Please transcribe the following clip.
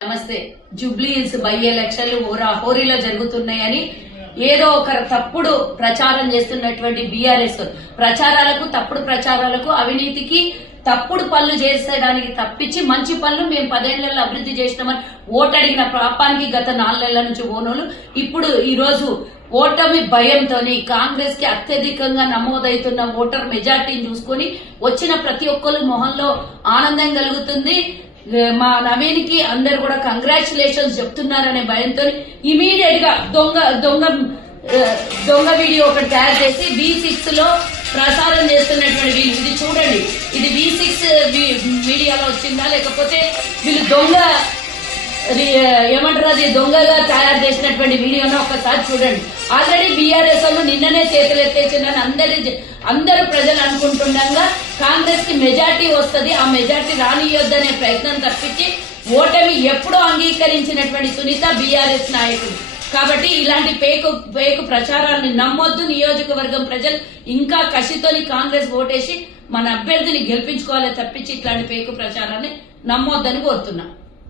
నమస్తే. Jubilee hills by ఎలక్షన్లు హోరీలో జరుగుతున్నాయని ఏదో ఒక తప్పుడు ప్రచారం చేస్తున్నటువంటి బీఆర్ఎస్ తప్పుడు ప్రచారాలకు అవినీతికి తప్పుడు పనులు చేసేయడానికి తప్పించి మంచి పనులు మేము 10 ఏళ్లలో అభివృద్ధి చేసినామని ఓటడిగిన పాపానికి గత 4 నెలల నుంచి ఓనోలు ఇప్పుడు ఈ రోజు ఓటమి భయంతో కాంగ్రెస్ కి అత్యధికంగా నమోదవుతున్న ఓటర్ మెజార్టీని చూసుకుని వచ్చిన ప్రతి ఒక్కరు మొహంలో ఆనందం కలుగుతుంది. మా నవీన్ కి అందరు కూడా కంగ్రాచులేషన్స్ చెప్తున్నారనే భయంతో ఇమీడియట్ గా దొంగ వీడియో ఒకటి తయారు చేసి V6 లో ప్రసారం చేస్తున్నటువంటి ఇది చూడండి. ఇది V6 మీడియాలో వచ్చిందా లేకపోతే వీళ్ళు ఏమంటారు అది దొంగగా తయారు చేసినటువంటి వీడియోను ఒకసారి చూడండి. ఆల్రెడీ బీఆర్ఎస్ వాళ్ళు నిన్ననే చేతులు ఎత్తేసిందని అందరూ ప్రజలు అనుకుంటుండగా కాంగ్రెస్ కి మెజార్టీ వస్తుంది, ఆ మెజార్టీ రానియొద్దనే ప్రయత్నం తప్పించి ఓటమి ఎప్పుడో అంగీకరించినటువంటి సునీత బీఆర్ఎస్ నాయకుడు. కాబట్టి ఇలాంటి పేకు ప్రచారాన్ని నమ్మొద్దు. నియోజకవర్గం ప్రజలు ఇంకా కసితోని కాంగ్రెస్ ఓటేసి మన అభ్యర్థిని గెలిపించుకోవాలి తప్పించి ఇట్లాంటి పేకు ప్రచారాన్ని నమ్మొద్దని కోరుతున్నా.